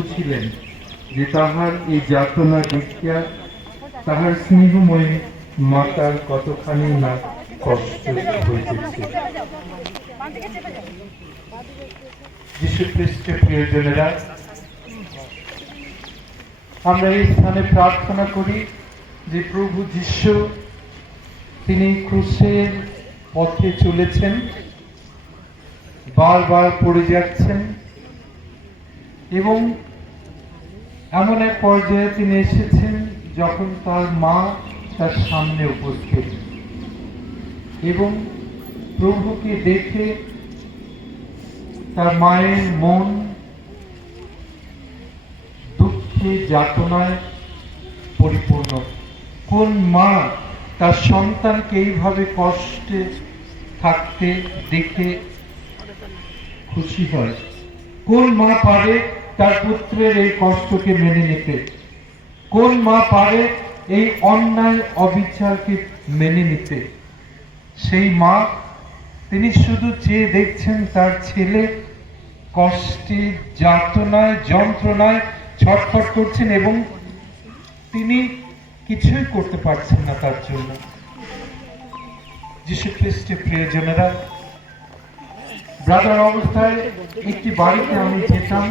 বুঝিলেন যে তাহার এই যাতনা দেখিয়া তাহার স্নেহময়ী মাতার কতখানি না কষ্ট হইতেছে। যীশু খ্রিস্টের প্রিয়জনেরা, আমরা এই স্থানে প্রার্থনা করি যে প্রভু যীশু তিনি ক্রুশের পথে চলেছেন, বারবার পড়ে যাচ্ছেন এবং এমন এক পর্যায়ে তিনি এসেছেন যখন তার মা তার সামনে উপস্থিত এবং প্রভুকে দেখে তার মায়ের মন দুঃখে যাতনায় পরিপূর্ণ। কোন মা তার সন্তানকে এইভাবে কষ্টে থাকতে দেখে খুশি হয়? কোন মা পারে তার পুত্রের এই কষ্টকে মেনে নিতে? কোন মা পারে এই অন্যায় অবিচারকে মেনে নিতে? সেই মা, তিনি শুধু চেয়ে দেখছেন তার ছেলে কষ্টে যাতনায় যন্ত্রণায় ছটফট করছেন এবং তিনি কিছুই করতে পারছেন না তার জন্য। যীশু খ্রিস্টের প্রিয়জনেরা, ব্রাদার অবস্থায় একটি বাড়িতে আমি যেতাম,